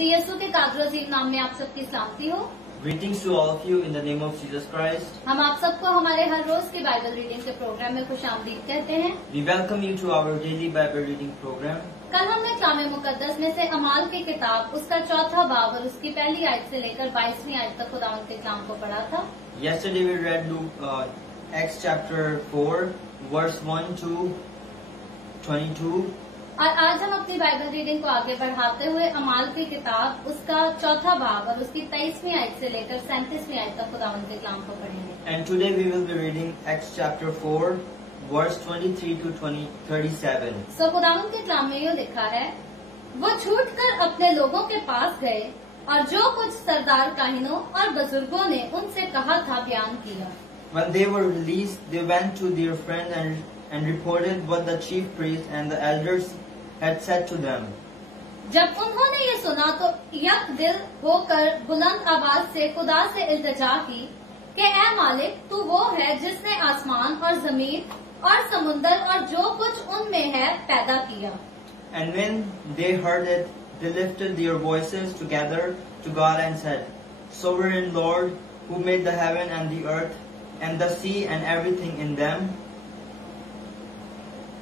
मसीह यीशु के कादर अजीम नाम में आप सबकी सलामती हो। Greetings to all of you in the name of Jesus Christ. हम आप सबको हमारे हर रोज की बाइबल रीडिंग के प्रोग्राम में खुशामदीद कहते हैं। We welcome you to our daily Bible reading program. कल हमने कलाम मुकद्दस में से अमाल की किताब उसका चौथा बाब और उसकी पहली आयत से लेकर 22वीं आयत तक खुदावंद के कलाम को पढ़ा था। Yesterday we read Acts chapter 4, verse 1 to 22. और आज हम अपनी बाइबल रीडिंग को आगे बढ़ाते हुए अमाल की किताब उसका चौथा बाब और उसकी 23वीं आयत से लेकर 37वीं आयत तक खुदावंद के कलाम को पढ़ेंगे। And today we will be reading Acts chapter 4, verse 23 to 37. सो खुदावंद के कलाम में यूँ लिखा है, वो छूट कर अपने लोगों के पास गए और जो कुछ सरदार काहिनों और बुजुर्गों ने उनसे कहा था बयान किया। When they were released, they went to their friends and reported what the chief priests and the elders had said to them. जब उन्होंने ये सुना तो यक दिल होकर बुलंद आवाज से खुदा से इल्तिजा की कि ऐ मालिक, तू वो है जिसने आसमान और जमीन और समुंदर और जो कुछ उनमें है पैदा किया। And when they heard it, they lifted their voices together to God and said, Sovereign Lord, who made the heaven and the earth and the sea and everything in them,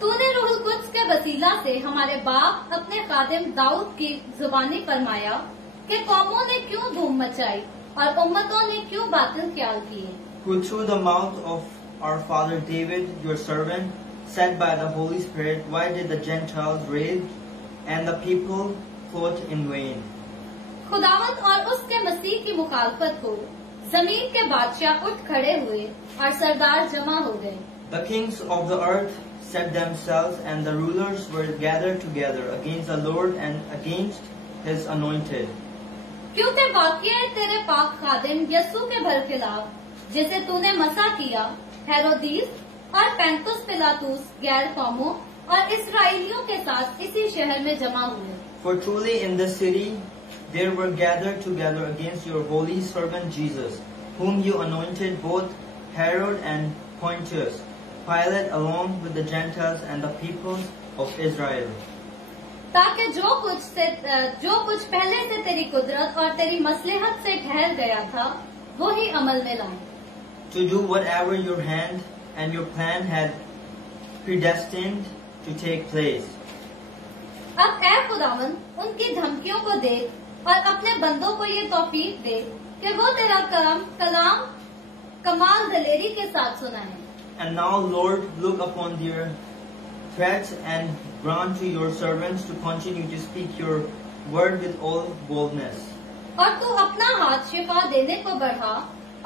तूने रूहुल कुद्स के वसीला से हमारे बाप अपने खादिम दाऊद की जुबानी फरमाया कि कौमों ने क्यों धूम मचाई और उम्मतों ने क्यों बातिल ख्याल किए। who through the mouth of our father David, your servant, said by the Holy Spirit, Why did the Gentiles rage and the people fought in vain? खुदावंद और उसके मसीह की मुखालफत को जमीन के बादशाह उठ खड़े हुए और सरदार जमा हो गए। The kings of the earth set themselves, and the rulers were gathered together against the Lord and against His anointed. क्योंकि वाक़या तेरे पाक खादिम यस्सु के बरखिलाफ जिसे तूने मसा किया, हेरोदीस और पेंतुस पिलातुस गैर कौमों और इस्राएलियों के साथ इसी शहर में जमा हुए। For truly in this city there were gathered together against your holy servant Jesus, whom you anointed, both Herod and Pontius Pilate, along with the Gentiles and the peoples of Israel. ताकि जो कुछ पहले से तेरी कुदरत और तेरी मसलहत से ठहर गया था वो ही अमल में लाए। To do whatever your hand and your plan had predestined to take place. अब ऐ खुदावंद उनकी धमकियों को देख और अपने बंदों को ये तौफीक दे कि वो तेरा कलाम कमाल दलेरी के साथ सुनाए। And now, Lord, look upon their threats and grant to your servants to continue to speak your word with all boldness. और तू अपना हाथ शिफा देने को बढ़ा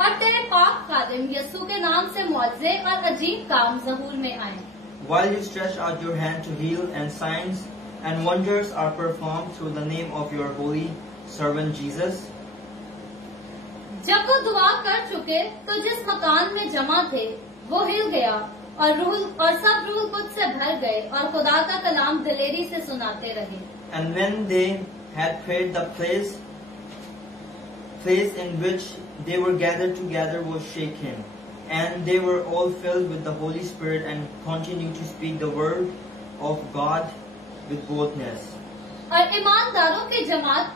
और तेरे पाक खादिम यस्सु के नाम से मुआज़े और अजीब काम ज़हूर में आए। While you stretch out your hand to heal, and signs and wonders are performed through the name of your holy servant Jesus. जब वो दुआ कर चुके तो जिस मकान में जमा थे वो हिल गया और सब रूह कुद्स से भर गए और खुदा का कलाम दलेरी से सुनाते रहे। And when they had prayed, the place in which they were gathered together was shaken, and they were all filled with the Holy Spirit and continued to speak the word of God with boldness. और ईमानदारों की जमात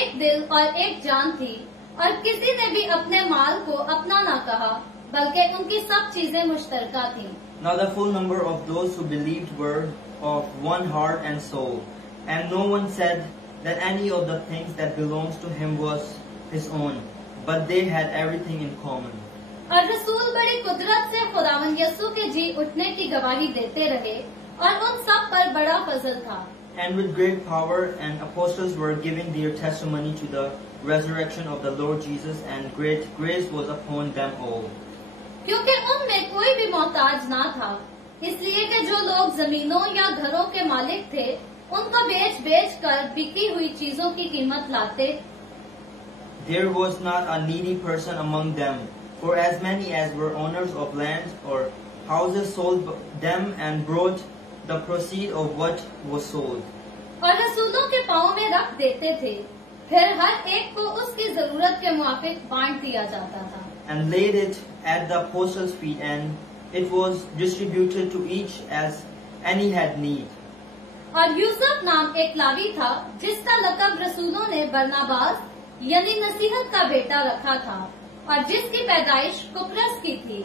एक दिल और एक जान थी और किसी ने भी अपने माल को अपना न कहा बल्कि उनकी सब चीजें मुश्तरका थीं। Now the full number of those who believed were of one heart and soul, and no one said that any of the things that belongs to him was his own, but they had everything in common. और रसूल बड़ी कुदरत से खुदावंद यस्सु के जी उठने की गवाही देते रहे और उन सब पर बड़ा फजल था। And with great power and apostles were giving their testimony to the resurrection of the Lord Jesus, and great grace was upon them all. क्योंकि उनमें कोई भी मोहताज ना था, इसलिए कि जो लोग जमीनों या घरों के मालिक थे उनको बेच कर बिकी हुई चीजों की कीमत लाते। There was not a needy person among them, for as many as were owners of lands or houses sold them and brought the proceed of what was sold. और रसूलों के पाँव में रख देते थे, फिर हर एक को उसकी जरूरत के मुआफिक बांट दिया जाता था। And laid it at the apostles' feet, and it was distributed to each as any had need. और यूसुफ नाम एक लावी था जिसका लक़ब रसूलों ने बरनबास यानी नसीहत का बेटा रखा था और जिसकी पैदाइश कुप्रोस की थी।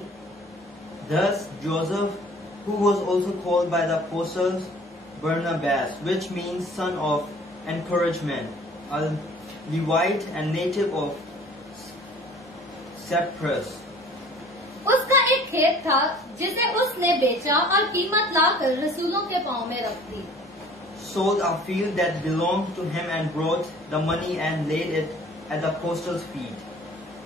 Thus Joseph, who was also called by the apostles Barnabas, which means son of encouragement, a Levite and native of Cyprus. उसका एक खेत था जिसे उसने बेचा और कीमत लाकर रसूलों के पांव में रख दी। Sold a field that belonged to him and brought the money and laid it at the apostles' feet.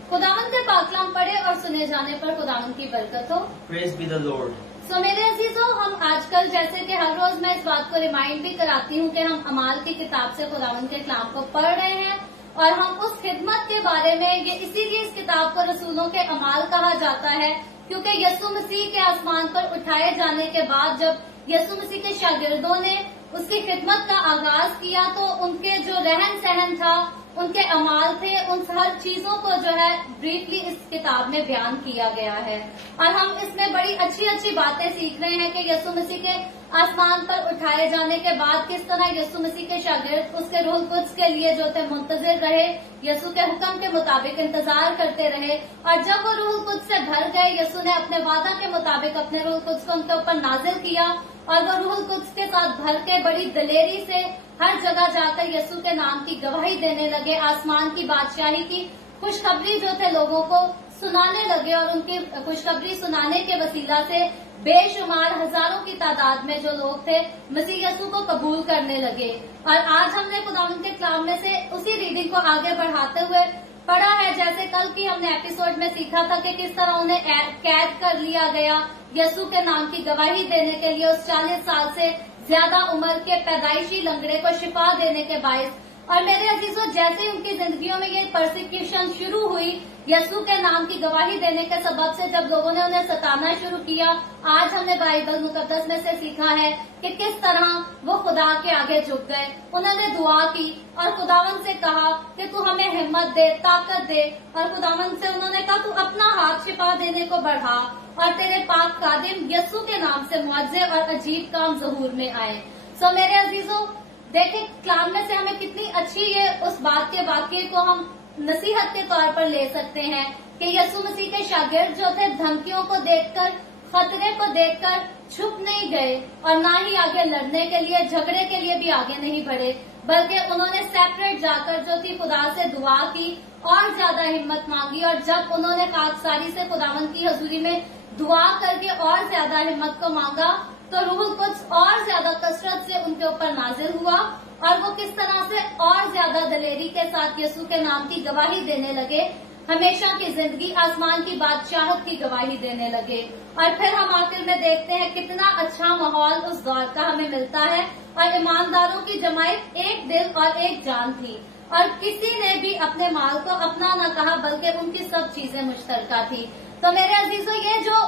खुदावंद के पाकलाम पढ़े और सुने जाने पर खुदावंद की बरकत हो। Praise be the Lord. सो मेरे अजीजों, हम आजकल जैसे कि हर रोज मैं इस बात को रिमाइंड भी कराती हूँ कि हम अमाल की किताब से खुदावंद के कलाम को पढ़ रहे हैं और हम उस खिदमत के बारे में, ये इसीलिए इस किताब को रसूलों के अमाल कहा जाता है क्योंकि यीशु मसीह के आसमान पर उठाए जाने के बाद जब यीशु मसीह के शागिर्दों ने उसकी खिदमत का आगाज किया तो उनके जो रहन सहन था, उनके अमाल थे, उन हर चीजों को जो है ब्रीफली इस किताब में बयान किया गया है और हम इसमें बड़ी अच्छी अच्छी बातें सीख रहे हैं कि यीशु मसीह के आसमान पर उठाए जाने के बाद किस तरह यीशु मसीह के शागिर्द उसके रूह कुद्स के लिए जो थे मुंतजिर रहे, यीशु के हुक्म के मुताबिक इंतजार करते रहे और जब वो रूह कुद्स से भर गए, यीशु ने अपने वादा के मुताबिक अपने रूह कुद्स को उनके ऊपर नाजिल किया और वो रूह कुद्स के साथ भर के बड़ी दलेरी से हर जगह जाकर यीशु के नाम की गवाही देने लगे, आसमान की बादशाही की खुशखबरी जो थे लोगों को सुनाने लगे और उनकी खुशखबरी सुनाने के वसीला से बेशुमार हजारों की तादाद में जो लोग थे मसीह यीशु को कबूल करने लगे। और आज हमने खुदावंद के कलाम में से उसी रीडिंग को आगे बढ़ाते हुए पढ़ा है, जैसे कल की हमने एपिसोड में सीखा था कि किस तरह उन्हें कैद कर लिया गया यीशु के नाम की गवाही देने के लिए उस 40 साल से ज्यादा उम्र के पैदाइशी लंगड़े को शिफा देने के बायस। और मेरे अजीजों, जैसे ही उनकी जिंदगियों में ये परसिक्यूशन शुरू हुई यीशु के नाम की गवाही देने के सबब से, जब लोगों ने उन्हें सताना शुरू किया, आज हमने बाइबल मुकद्दस में से सीखा है कि किस तरह वो खुदा के आगे झुक गए। उन्होंने दुआ की और खुदावन से कहा कि तू हमें हिम्मत दे, ताकत दे, और खुदावन से उन्होंने कहा तू अपना हाथ शिफा देने को बढ़ा और तेरे पाक कादिम यीशु के नाम से मुआज़े और अजीब काम ज़हूर में आए। सो मेरे अजीजों, देखें कलाम में से हमें कितनी अच्छी ये उस बात के वाक्य को हम नसीहत के तौर पर ले सकते हैं कि यीशु मसीह के शागिर्द जो थे धमकियों को देखकर, खतरे को देखकर छुप नहीं गए और ना ही आगे लड़ने के लिए, झगड़े के लिए भी आगे नहीं बढ़े, बल्कि उन्होंने सेपरेट जाकर जो थी खुदा से दुआ की और ज्यादा हिम्मत मांगी। और जब उन्होंने खाकसारी से खुदावन की हजूरी में दुआ करके और ज्यादा हिम्मत को मांगा तो रूह कुछ और ज्यादा कसरत से उनके ऊपर नाजिल हुआ और वो किस तरह से और ज्यादा दलेरी के साथ यीशु के नाम की गवाही देने लगे, हमेशा की जिंदगी, आसमान की बादशाहत की गवाही देने लगे। और फिर हम आखिर में देखते हैं कितना अच्छा माहौल उस दौर का हमें मिलता है और ईमानदारों की जमायत एक दिल और एक जान थी और किसी ने भी अपने माल को अपना न कहा, बल्कि उनकी सब चीजें मुश्तरका थी। तो मेरे अजीजों, ये जो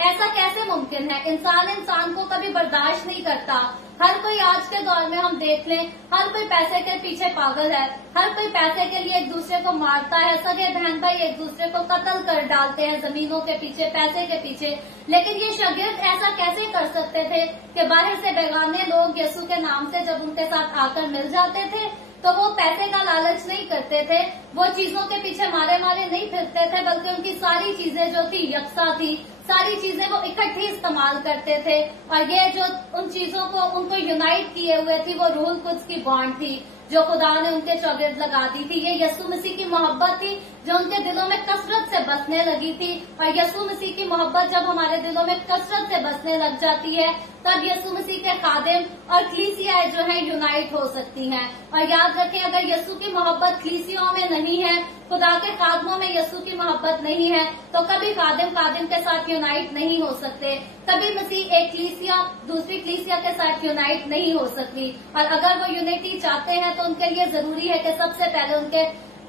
ऐसा कैसे मुमकिन है? इंसान को कभी बर्दाश्त नहीं करता। हर कोई आज के दौर में हम देख लें, हर कोई पैसे के पीछे पागल है, हर कोई पैसे के लिए एक दूसरे को मारता है, सगे बहन भाई एक दूसरे को कत्ल कर डालते हैं जमीनों के पीछे, पैसे के पीछे। लेकिन ये शागिर्द ऐसा कैसे कर सकते थे कि बाहर से बेगाने लोग यीशु के नाम से जब उनके साथ आकर मिल जाते थे तो वो पैसे का लालच नहीं करते थे, वो चीजों के पीछे मारे मारे नहीं फिरते थे, बल्कि उनकी सारी चीजें जो थी यकसा थी, सारी चीजें वो इकट्ठी इस्तेमाल करते थे। और ये जो उन चीजों को उनको यूनाइट किए हुए थी वो रूह कुद्स की बॉन्ड थी जो खुदा ने उनके चौगिर्द लगा दी थी। ये यीशु मसीह की मोहब्बत थी जो उनके दिलों में कसरत से बसने लगी थी। और यीशु मसीह की मोहब्बत जब हमारे दिलों में कसरत से बसने लग जाती है तब यीशु मसीह के खादिम और कलीसियाएं जो है यूनाइट हो सकती हैं। और याद रखें, अगर यीशु की मोहब्बत कलीसियाओं में नहीं है, खुदा के खादमों में यीशु की मोहब्बत नहीं है, तो कभी खादिम के साथ यूनाइट नहीं हो सकते, कभी मसीह एक कलीसिया दूसरी कलीसिया के साथ यूनाइट नहीं हो सकती। और अगर वो यूनिटी चाहते हैं तो उनके लिए जरूरी है कि सबसे पहले उनके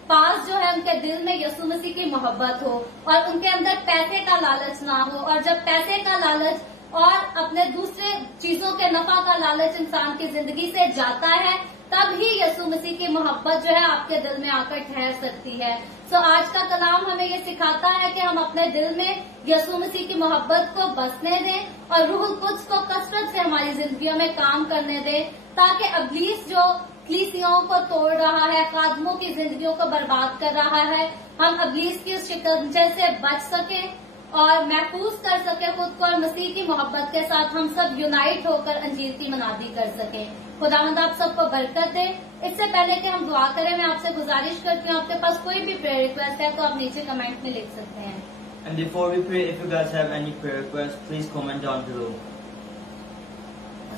पास जो है उनके दिल में यीशु मसीह की मोहब्बत हो और उनके अंदर पैसे का लालच ना हो। और जब पैसे का लालच اور اپنے دوسرے چیزوں کے نفع کا لالچ انسان کی زندگی سے جاتا ہے، تب ہی یسوع مسیح کی محبت جو ہے آپ کے دل میں آ کر ٹھہر سکتی ہے۔ سو آج کا کلام ہمیں یہ سکھاتا ہے کہ ہم اپنے دل میں یسوع مسیح کی محبت کو بسنے دیں اور روح القدس کو کثرت سے ہماری زندگیوں میں کام کرنے دیں، تاکہ ابلیس جو کلیسیوں کو توڑ رہا ہے، خادموں کی زندگیوں کو برباد کر رہا ہے، ہم ابلیس کی اس شکنجے سے بچ سکیں اور محفوظ کر سکیں خود کو، اور مسیح کی محبت کے ساتھ ہم سب یونائٹ ہو کر انجیل کی منادی کر سکیں۔ خداوند آپ سب کو برکت دے۔ اس سے پہلے کہ ہم دعا کریں، میں آپ سے گزارش کرتی ہوں، آپ کے پاس کوئی بھی پریئر ریکویسٹ ہے تو آپ نیچے کمنٹ میں لکھ سکتے ہیں۔ And before we pray, if you guys have any prayer requests, please comment down below.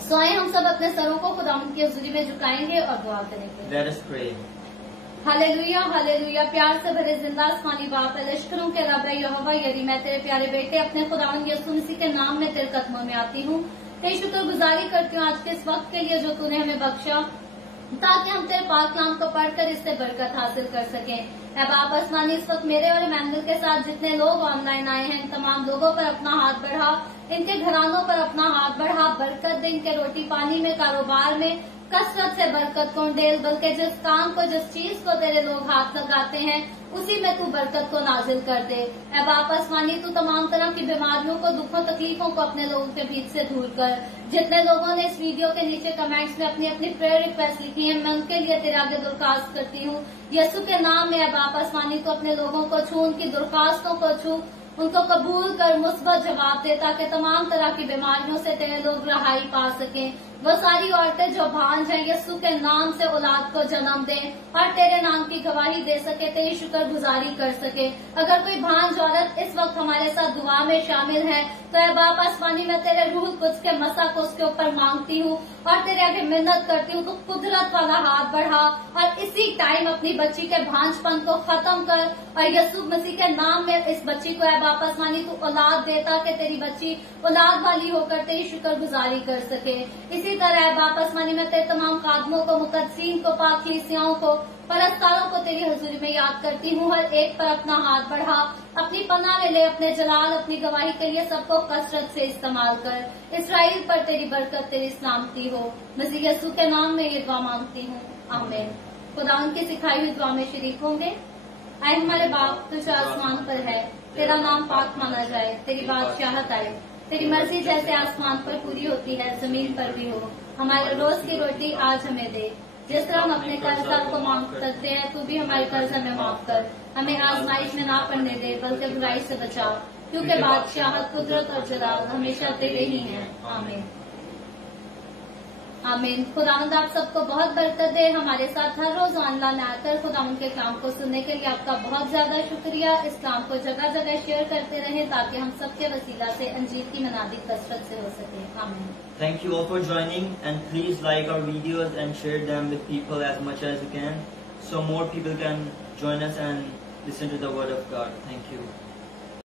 سو آئیں ہم سب اپنے سروں کو خداوند کی حضوری میں جھکائیں گے اور دعا کریں گے۔ Let us pray. ہاللیلویا ہاللیلویا، پیار سے بھرے زندہ آسمانی باپ ہے، لشکروں کے رب ہے یہوہ یری، میں تیرے پیارے بیٹے اپنے خداوند یسوع مسیح کے نام میں تیرے قدموں میں آتی ہوں، تیری شکر گزاری کرتی ہوں آج کے اس وقت کے لیے جو تو نے ہمیں بخشا، تاکہ ہم تیرے پاک کلام کو پڑھ کر اس سے برکت حاصل کر سکیں۔ اے باپ آسمانی، اس وقت میرے اور ایمینول کے ساتھ جتنے لوگ آن لائن آئے ہیں، ان تمام لوگوں پر اپنا ہاتھ بڑھا، ان کے گھرانوں پر اپنا ہاتھ بڑھا، برکت دے، ان کے روٹی پانی میں، کاروبار میں کثرت سے برکت کو ڈیل، بلکہ جس کام کو، جس چیز کو تیرے لوگ ہاتھ لگاتے ہیں اسی میں تو برکت کو نازل کر دے۔ اے باپ آسمانی، تو تمام طرح کی بیماریوں کو، دکھوں تکلیفوں کو اپنے لوگوں کے بیچ سے دور کر۔ جتنے لوگوں نے اس ویڈیو کے نیچے کمنٹس میں اپنی اپنی پریئر ریکویسٹ لکھی ہیں، میں ان کے لیے تیرے آگے درخواست کرتی ہوں، یسوع کے نام میں اے باپ آسمانی تو اپنے لوگوں کو چھو، ان کی درخواستوں کو چھو، ان کو قبول کر، مثبت جواب دے، تاکہ تمام طرح کی بیماریوں سے تیرے لوگ رہائی پا سکیں۔ وہ ساری عورتیں جو بھانج ہیں، یسوع کے نام سے اولاد کو جنم دیں اور تیرے نام کی گواہی دے سکے، تیری شکر گزاری کر سکے۔ اگر کوئی بھانج عورت اس وقت ہمارے ساتھ دعا میں شامل ہے تو اے باپ آسمانی، میں تیرے روح القدس کے مسا کو اس کے اوپر مانگتی ہوں اور تیرے آگے منت کرتی ہوں، تو قدرت والا ہاتھ بڑھا اور اسی ٹائم اپنی بچی کے بھانج پن کو ختم کر، اور یسوع مسیح کے نام میں اس بچی کو اے باپ آسمانی تو اولاد دیتا کہ تیری بچی اولاد والی ہو کر تیری شکر گزاری کر سکے۔ اسی طرح اے باپ آسمانی، میں تیرے تمام خادموں کو، مقدسین کو، پاک کلیسیاؤں کو، پرستاروں کو تیری حضوری میں یاد کرتی ہوں، ہر ایک پر اپنا ہاتھ بڑھا، اپنی پناہ میں لے، اپنے جلال، اپنی گواہی کے لیے سب کو کثرت سے استعمال کر۔ اسرائیل پر تیری برکت، تیری سلامتی ہو، مسیح یسوع کے نام میں یہ دعا مانگتی ہوں، آمین۔ خدا ان کی سکھائی ہوئی دعا میں شریک ہوں گے۔ اے ہمارے باپ تو جو آسمان پر ہے، تیرا نام پاک مانا جائے، تیری بادشاہت آئے، تیری مرضی جیسے آسمان پر پوری ہوتی ہے زمین پر بھی ہو۔ ہمارے روز کی روٹی آج ہمیں دے، جس طرح ہم اپنے قرضہ کو معاف کرتے ہیں تو بھی ہمارے قرض ہمیں معاف کر، ہمیں آزمائش میں نہ پڑنے دے بلکہ برائی سے بچا، کیونکہ بادشاہت، قدرت اور جلال ہمیشہ تیرے ہی ہیں، آمین آمین۔ خداوند آپ سب کو بہت برکت دے۔ ہمارے ساتھ ہر روز آن لائن آ کر خداوند کے کلام کو سننے کے لیے آپ کا بہت زیادہ شکریہ۔ اس کلام کو جگہ جگہ شیئر کرتے رہیں تاکہ ہم سب کے وسیلہ سے انجیل کی منادی کثرت سے ہو سکے، آمین۔ Thank you all for joining, and please like our videos and share them with people as much as you can, so more people can join us and listen to the word of God. Thank you.